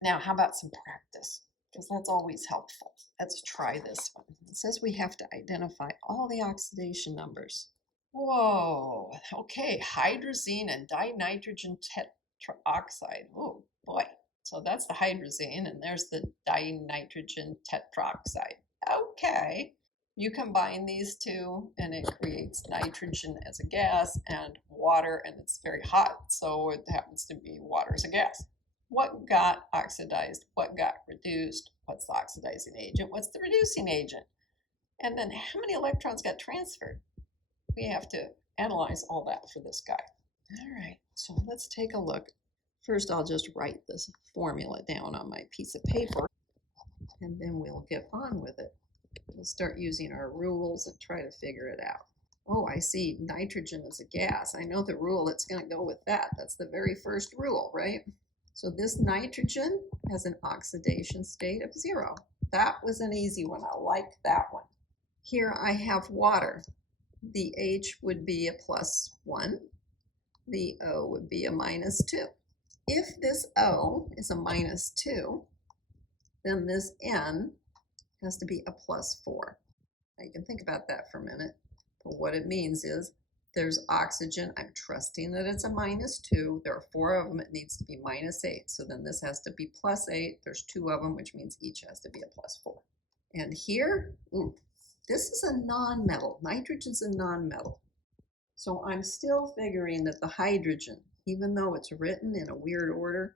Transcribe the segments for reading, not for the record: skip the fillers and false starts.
Now, how about some practice? Because that's always helpful. Let's try this one. It says we have to identify all the oxidation numbers. Whoa, okay, hydrazine and dinitrogen tetroxide. Oh boy, so that's the hydrazine and there's the dinitrogen tetroxide. Okay, you combine these two and it creates nitrogen as a gas and water, and it's very hot, so it happens to be water as a gas. What got oxidized? What got reduced? What's the oxidizing agent? What's the reducing agent? And then how many electrons got transferred? We have to analyze all that for this guy. All right, so let's take a look. First, I'll just write this formula down on my piece of paper, and then we'll get on with it. We'll start using our rules and try to figure it out. Oh, I see nitrogen is a gas. I know the rule that's going to go with that. That's the very first rule, right? So this nitrogen has an oxidation state of 0. That was an easy one. I like that one. Here I have water. The H would be a +1. The O would be a -2. If this O is a -2, then this N has to be a +4. Now you can think about that for a minute. But what it means is there's oxygen. I'm trusting that it's a -2. There are 4 of them. It needs to be -8. So then this has to be +8. There's 2 of them, which means each has to be a +4. And here, this is a nonmetal. Nitrogen's a nonmetal. So I'm still figuring that the hydrogen, even though it's written in a weird order,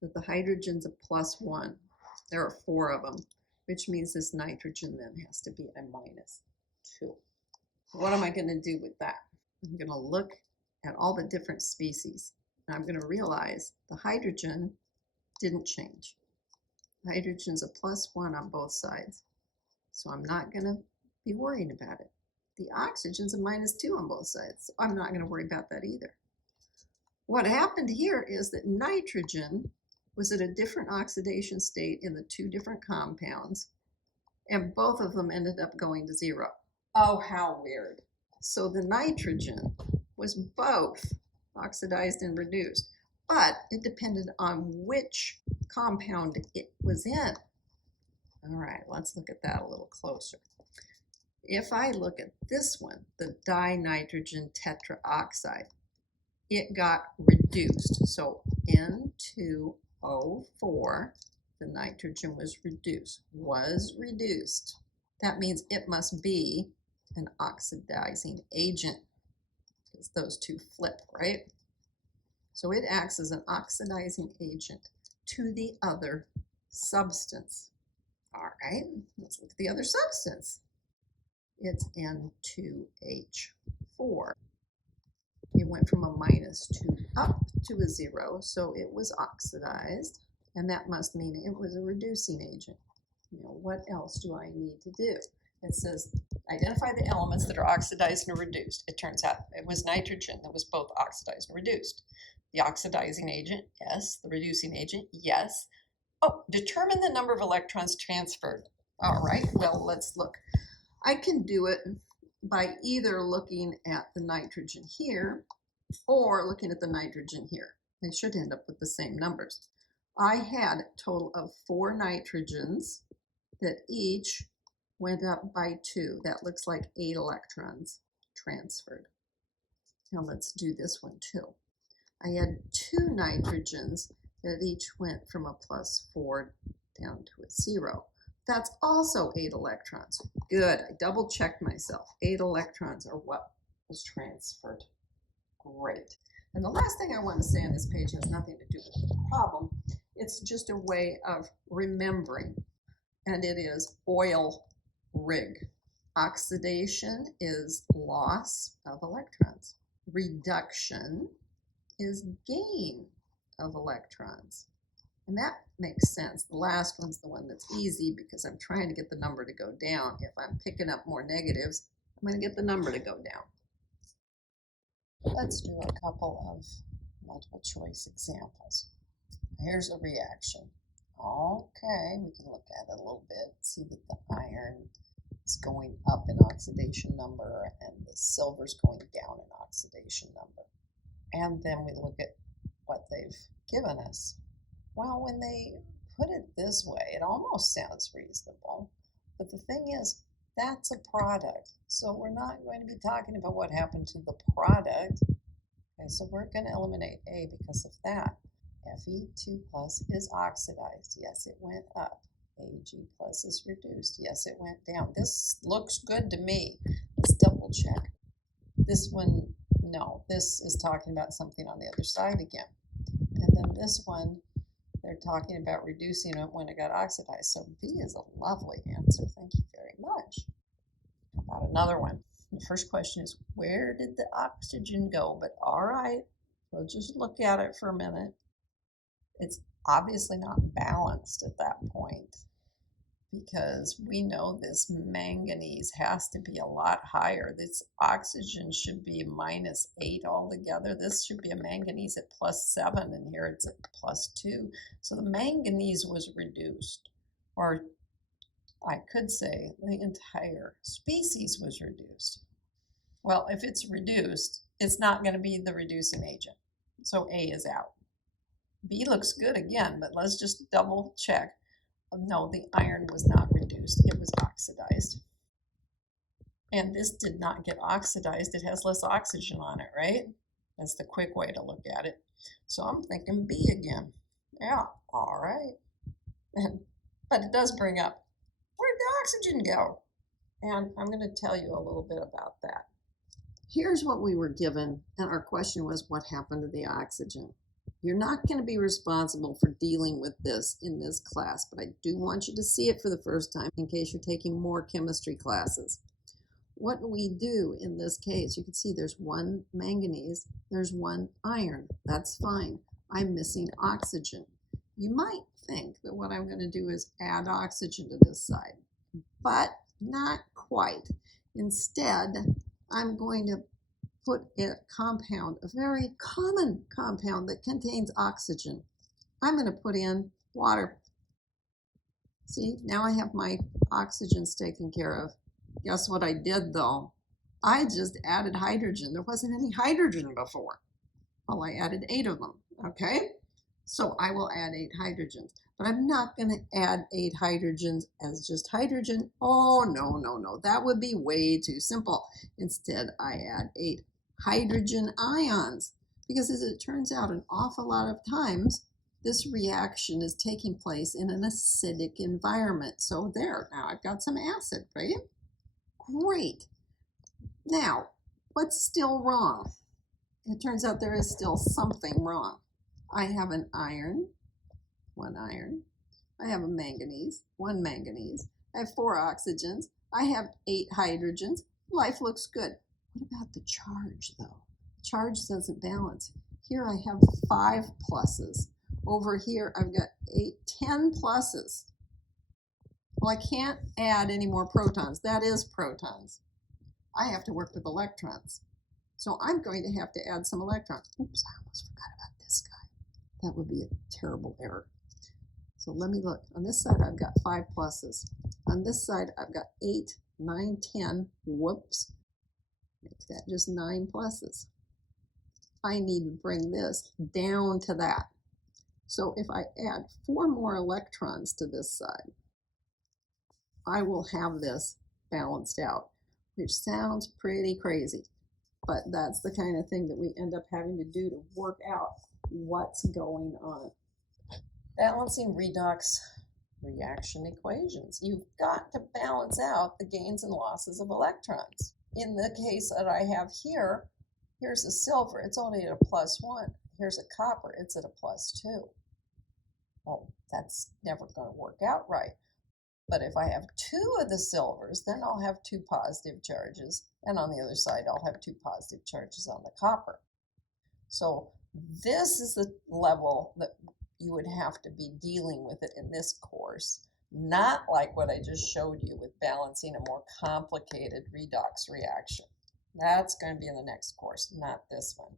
that the hydrogen's a +1. There are 4 of them, which means this nitrogen then has to be a -2. What am I going to do with that? I'm going to look at all the different species. And I'm going to realize the hydrogen didn't change. Hydrogen's a +1 on both sides. So I'm not going to be worried about it. The oxygen's a -2 on both sides. So I'm not going to worry about that either. What happened here is that nitrogen was at a different oxidation state in the 2 different compounds, and both of them ended up going to 0. Oh, how weird. So the nitrogen was both oxidized and reduced, but it depended on which compound it was in. All right, let's look at that a little closer. If I look at this one, the dinitrogen tetroxide, it got reduced. So N2O4, the nitrogen was reduced. That means it must be an oxidizing agent, because those two flip, right? So it acts as an oxidizing agent to the other substance. All right, let's look at the other substance. It's N2H4. It went from a -2 up to a 0, so it was oxidized, and that must mean it was a reducing agent. What else do I need to do? It says identify the elements that are oxidized and reduced. It turns out it was nitrogen that was both oxidized and reduced. The oxidizing agent, yes. The reducing agent, yes. Oh, determine the number of electrons transferred. All right, well, let's look. I can do it by either looking at the nitrogen here or looking at the nitrogen here. They should end up with the same numbers. I had a total of 4 nitrogens that each went up by 2. That looks like 8 electrons transferred. Now let's do this one too. I had 2 nitrogens that each went from a +4 down to a 0. That's also 8 electrons. Good, I double checked myself. 8 electrons are what was transferred. Great. And the last thing I want to say on this page has nothing to do with the problem. It's just a way of remembering, and it is oil rig. Oxidation is loss of electrons. Reduction is gain of electrons. And that makes sense. The last one's the one that's easy because I'm trying to get the number to go down. If I'm picking up more negatives, I'm going to get the number to go down. Let's do a couple of multiple choice examples. Here's a reaction. Okay, we can look at it a little bit. See that the iron is going up in oxidation number and the silver's going down in oxidation number. And then we look at what they've given us. Well, when they put it this way, it almost sounds reasonable. But the thing is, that's a product. So we're not going to be talking about what happened to the product. Okay, so we're going to eliminate A because of that. Fe2 plus is oxidized. Yes, it went up. Ag plus is reduced. Yes, it went down. This looks good to me. Let's double check. This one, no, this is talking about something on the other side again. And then this one, they're talking about reducing it when it got oxidized. So B is a lovely answer. Thank you very much. How about another one? The first question is, where did the oxygen go? But all right, we'll just look at it for a minute. It's obviously not balanced at that point because we know this manganese has to be a lot higher. This oxygen should be -8 altogether. This should be a manganese at +7, and here it's at +2. So the manganese was reduced, or I could say the entire species was reduced. Well, if it's reduced, it's not going to be the reducing agent. So A is out. B looks good again, but let's just double check. No, the iron was not reduced. It was oxidized. And this did not get oxidized. It has less oxygen on it, right? That's the quick way to look at it. So I'm thinking B again. Yeah, all right. But it does bring up, where'd the oxygen go? And I'm going to tell you a little bit about that. Here's what we were given, and our question was, what happened to the oxygen? You're not going to be responsible for dealing with this in this class, but I do want you to see it for the first time in case you're taking more chemistry classes. What we do in this case, you can see there's one manganese, there's one iron. That's fine. I'm missing oxygen. You might think that what I'm going to do is add oxygen to this side, but not quite. Instead, I'm going to put a compound, a very common compound that contains oxygen. I'm going to put in water. See, now I have my oxygens taken care of. Guess what I did though? I just added hydrogen. There wasn't any hydrogen before. Well, I added 8 of them, okay? So I will add 8 hydrogens, but I'm not going to add 8 hydrogens as just hydrogen. Oh, no, no, no. That would be way too simple. Instead, I add 8 hydrogen ions because as it turns out, an awful lot of times, this reaction is taking place in an acidic environment. So there, now I've got some acid, right? Great. Now, what's still wrong? It turns out there is still something wrong. I have an iron, 1 iron. I have a manganese, 1 manganese. I have 4 oxygens. I have 8 hydrogens. Life looks good. What about the charge though? Charge doesn't balance. Here I have 5 pluses. Over here I've got 10 pluses. Well, I can't add any more protons. That is protons. I have to work with electrons. So I'm going to have to add some electrons. Oops, I almost forgot about this guy. That would be a terrible error. So let me look. On this side, I've got 5 pluses. On this side, I've got 8, 9, 10. Whoops. Make that just 9 pluses. I need to bring this down to that. So if I add 4 more electrons to this side, I will have this balanced out, which sounds pretty crazy. But that's the kind of thing that we end up having to do to work out what's going on. Balancing redox reaction equations. You've got to balance out the gains and losses of electrons. In the case that I have here, here's a silver, it's only at a +1. Here's a copper, it's at a +2. Well, that's never going to work out right. But if I have 2 of the silvers, then I'll have 2 positive charges. And on the other side, I'll have 2 positive charges on the copper. So this is the level that you would have to be dealing with it in this course. Not like what I just showed you with balancing a more complicated redox reaction. That's going to be in the next course, not this one.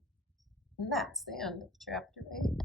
And that's the end of chapter 8.